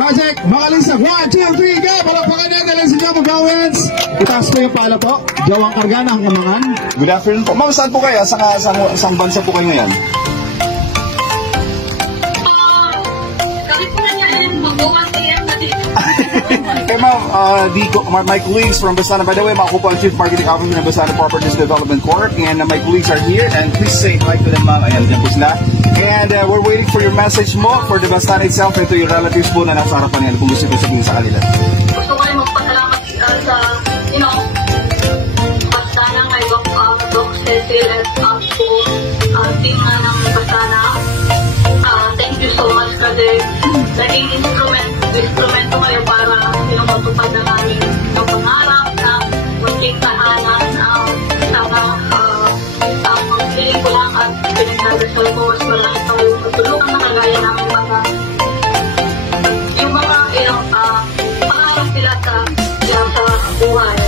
Project Makalisag. 1, 2, 3, go! Palakpakan natin lang sa inyo, mag-gawins. Itaas ko yung pala po. Jawang Kargana ang kamangan. Good afternoon po. Ma'am, saan po kayo? Saan bansa po kayo ngayon? Kami po na ngayon, mag-1 p.m. na dito. Okay, ma'am, my colleagues from Bastana, by the way, ako po ang Chief Marketing Officer ng Bastana Properties Development Corp. And my colleagues are here. And please say hi to them, ma'am. Ayan, dyan po sila. And we're waiting for your message mo for the Bastana itself and to your relatives po na nasa harapan nila kung gusto ko sabihin sa kanila. Gusto ko rin magpasalamat sa, Bastana kay Doc Cecil at po, team nga ng Bastana. Thank you so much kasi naging instrumento kayo para matupad na namin ang pangarap na munting tahanan ang magpiling ko lang at pinagdadasal ko mas wala itong matulungan na kagaya namin para yung mga pangarap nila sa buhay.